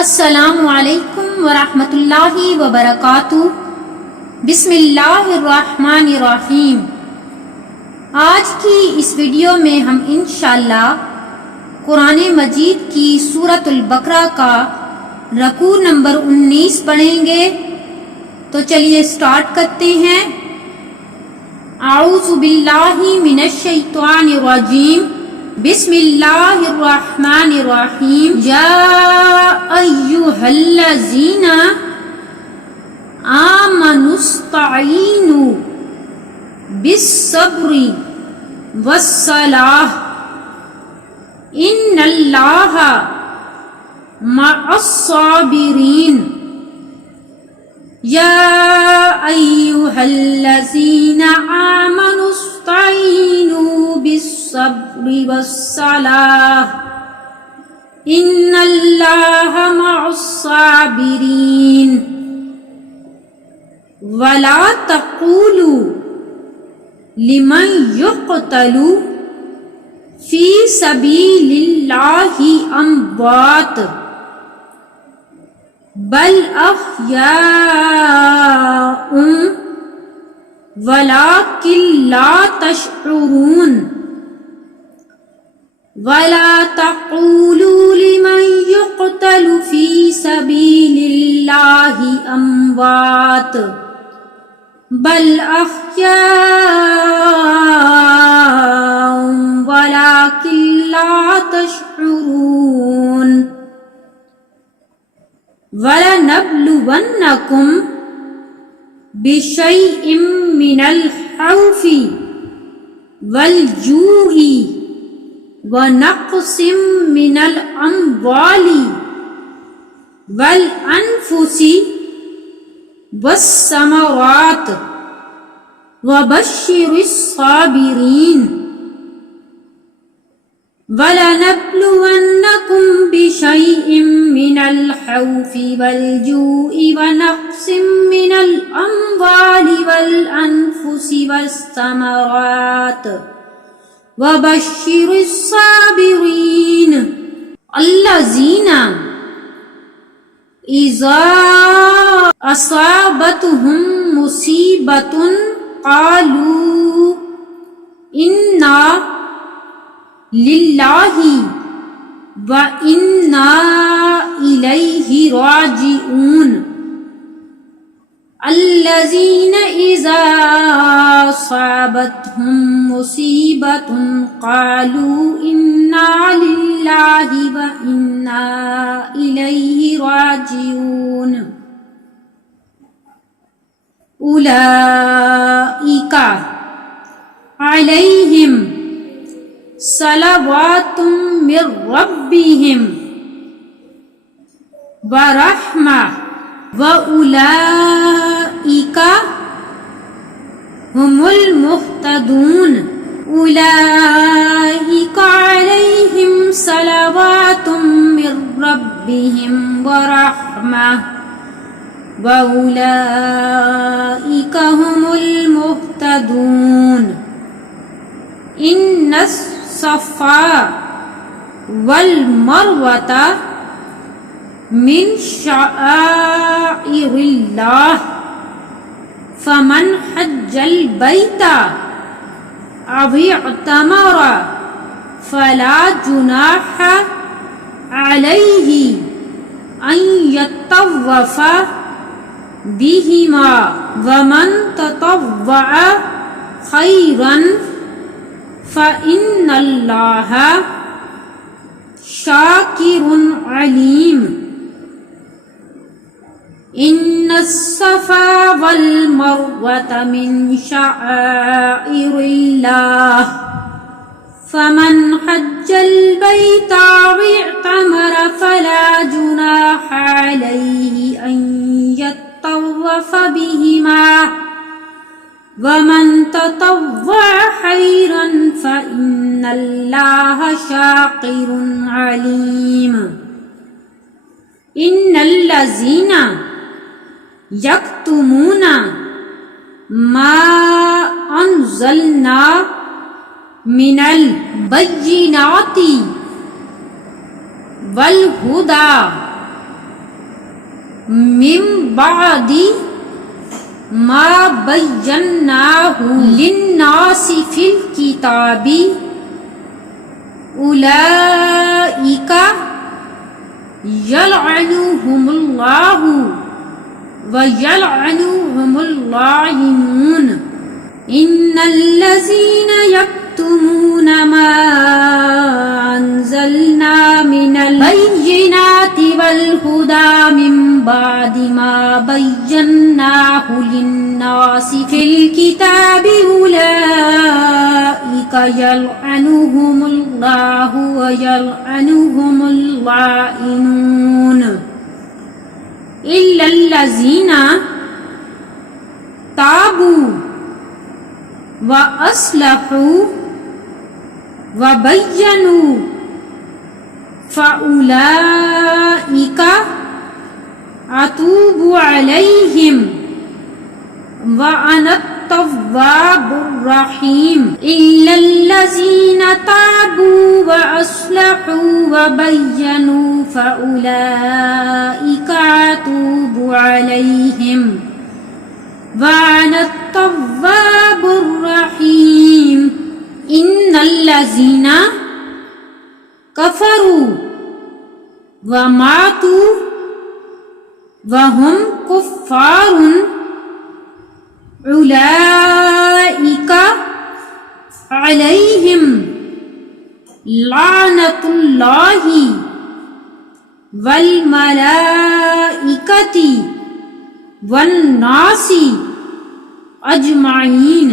السلام علیکم ورحمۃ اللہ وبرکاتہ۔ بسم اللہ الرحمن الرحیم۔ آج کی اس ویڈیو میں ہم انشاءاللہ قرآن مجید کی سورۃ البقرہ کا رکوع نمبر 19 پڑھیں گے، تو چلیے سٹارٹ کرتے ہیں۔ اعوذ باللہ من الشیطان الرجیم، بسم اللہ الرحمن الرحیم۔ یا ایھا الذین آمنوا استعینوا بالصبر والصلاۃ ان اللہ مع الصابرین۔ یا ایھا الذین آمنوا استعینوا بالصبر والصلاۃ ان اللہ مع الصابرین۔ ولا تقولوا لمن يقتل في سبيل الله اموات بل احیاء ولكن لا تشعرون۔ ولا تقولوا لمن يقتل في سبيل الله اموات بل احیاء ولكن لا تشعرون۔ وَلَنَبْلُوَنَّكُمْ بِشَيْءٍ مِّنَ الْخَوْفِ وَالْجُوعِ وَنَقْصٍ مِّنَ الْأَمْوَالِ وَالْأَنفُسِ وَالثَّمَرَاتِ وَبَشِّرِ الصَّابِرِينَ۔ وَلَنَبْلُوَنَّكُمْ بِشَيْءٍ مِّنَ الْخَوْفِ وَالْجُوعِ وَنَقْصٍ مِّنَ الْأَمْوَالِ وَالْأَنفُسِ وَالثَّمَرَاتِ وَبَشِّرِ الصَّابِرِينَ الَّذِينَ إِذَا أَصَابَتْهُم مُّصِيبَةٌ قَالُوا إِنَّا للہ وَإِنَّا إِلَيْهِ راجعون۔ الذین اذا اصابتهم مصیبۃ قالوا انا للہ وإنا إلیہ راجعون۔ اولئک علیہم صلوات من ربهم ورحمہ وأولئک هم المہتدون۔ اولئک علیہم صلوات من ربهم ورحمہ وأولئک هم المہتدون۔ ان الصفا والمروۃ من شعائر اللہ فمن حج البیت او اعتمر فلا جناح علیہ ان یطوف بہما ومن تطوع خیرا فإن اللہ شاکر علیم۔ ان الصفا والمروۃ من شعائر اللہ فمن حج البیت او اعتمر فلا جناح علیہ ان یطوف بہما ومن تطوع خیرا فإن اللہ شاکر علیم۔ ان الذین یکتمون ما انزلنا من البینات والہدی من بعد ما بیناہ للناس فی الکتاب اولئک یلعنہم اللہ ویلعنہم اللاعنون ان الذین یکتمون ما انزلنا من البینات والہدی من بعد ما بیناہ للناس فی الکتاب اولئک یلعنہم اللہ ویلعنہم اللاعنون الا الذین تابوا وَأَصْلَحُوا وَبَيَّنُوا فَأُولَئِكَ أَتُوبُ عَلَيْهِمْ وَأَنَا التَّوَّابُ الرَّحِيمُ إِلَّا الَّذِينَ تَابُوا وَأَصْلَحُوا وَبَيَّنُوا فَأُولَئِكَ أَتُوبُ عَلَيْهِمْ وَأَنَا التَّوَّابُ الرَّحِيمُ إِنَّ الَّذِينَ كَفَرُوا وَمَاتُوا وَهُمْ كُفَّارٌ أُولَئِكَ عَلَيْهِمْ لَعْنَةُ اللَّهِ وَالْمَلَائِكَةِ وَالنَّاسِ أجمعین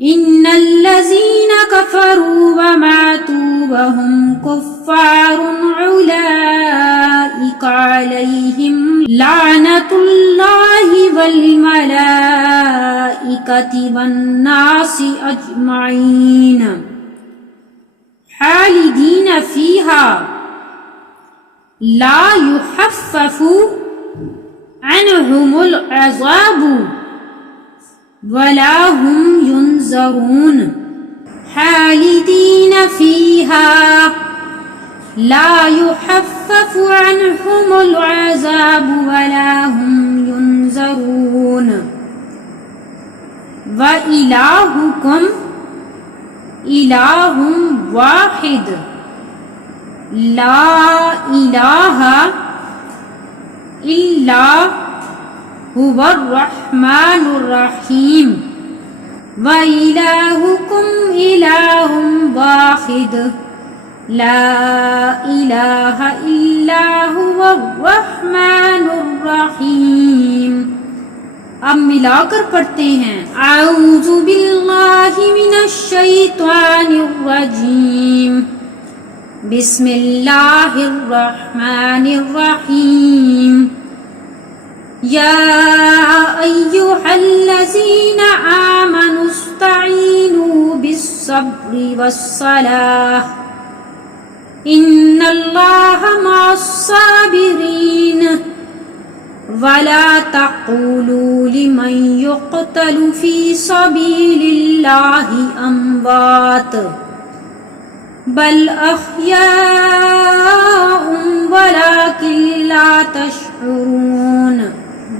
ان الذین کفروا وماتوا وهم کفار اولئک علیہم لعنۃ اللہ والملائکۃ والناس اجمعین خالدین فیہا لا یخفف عنہم العذاب ولا هم ينظرون خالدین فیہا لا يخفف عنہم العذاب ولا هم ينظرون وإلہکم الہ واحد لا الہ الا هو الرحمن الرحیم وإلہکم الہ واحد لا الہ الا هو الرحمن الرحیم. اب ملا کر پڑھتے ہیں اعوذ باللہ من الشیطان الرجیم بسم اللہ الرحمن الرحیم یا ایہا الذین آمنوا استعینوا بالصبر والصلاة ان اللہ مع الصابرین ولا تقولوا لمن يقتل في سبيل الله أموات بل أحياء ولكن لا تشعرون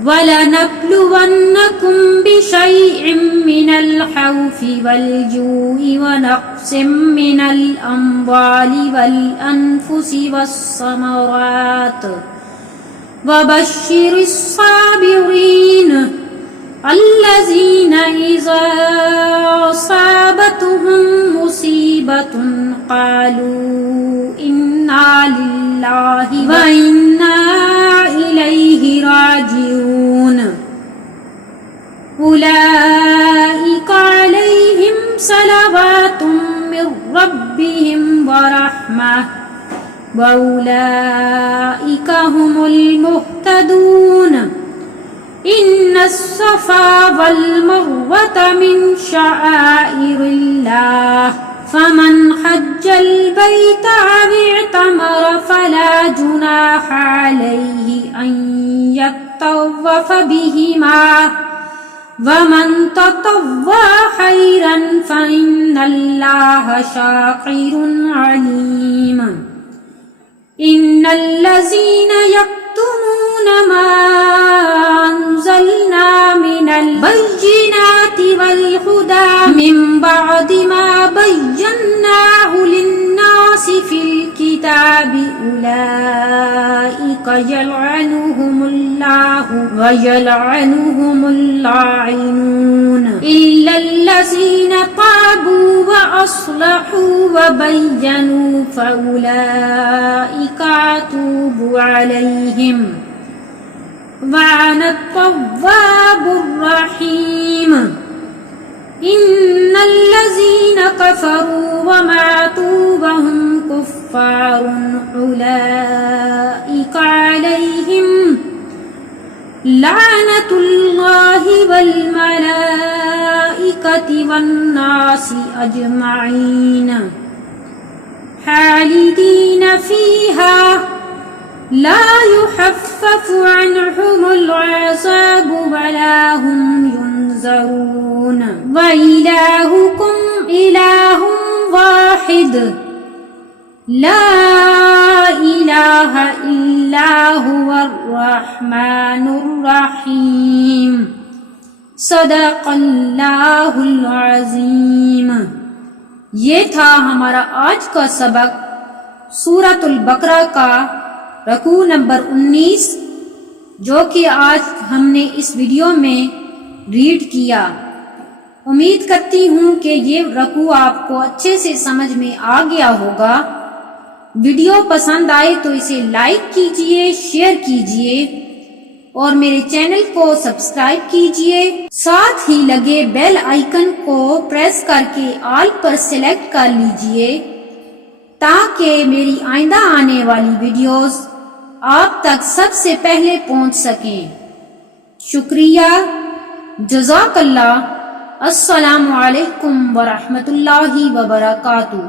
وَلَنَبْلُوَنَّكُمْ بِشَيْءٍ مِّنَ الْخَوْفِ وَالْجُوعِ وَنَقْصٍ مِّنَ الْأَمْوَالِ وَالْأَنفُسِ وَالثَّمَرَاتِ وَبَشِّرِ الصَّابِرِينَ الَّذِينَ إِذَا أَصَابَتْهُم مُّصِيبَةٌ قَالُوا إِنَّا لِلَّهِ وَإِنَّا إِلَيْهِ راجعون أولئك عليهم صلوات من ربهم ورحمة وأولئك هم المهتدون إن الصفا والمروة من شعائر الله فمن حج البيت أو اعتمر فلا جناح عليه أن يطوف بهما ومن تطوع خيرا فإن الله شاكر عليم إن الذين يكتمون ما أنزلنا من البينات والهدى من بعد ما بيناه للناس في الكتاب أولئك يلعنهم الله ويلعنهم اللاعنون إلا الذين تابوا وأصلحوا وبينوا فأولئك أتوب عليهم وأنا التواب الرحيم إن الذين كفروا وماتوا وهم كفار أولئك عليهم لعنة الله والملائكة والناس أجمعين خالدين فيها لا يخفف عنهم العذاب ولا هم ينظرون وإلهكم إله واحد لا إله إلا هو الرحمن الرحيم صدق اللہ العظیم۔ یہ تھا ہمارا آج کا سبق سورۃ البقرہ کا رکوع نمبر 19، جو کہ آج ہم نے اس ویڈیو میں ریڈ کیا۔ امید کرتی ہوں کہ یہ رکوع آپ کو اچھے سے سمجھ میں آ گیا ہوگا۔ ویڈیو پسند آئے تو اسے لائک کیجئے، شیئر کیجئے اور میرے چینل کو سبسکرائب کیجئے، ساتھ ہی لگے بیل آئیکن کو پریس کر کے آل پر سلیکٹ کر لیجئے تاکہ میری آئندہ آنے والی ویڈیوز آپ تک سب سے پہلے پہنچ سکیں۔ شکریہ، جزاک اللہ۔ السلام علیکم ورحمۃ اللہ وبرکاتہ۔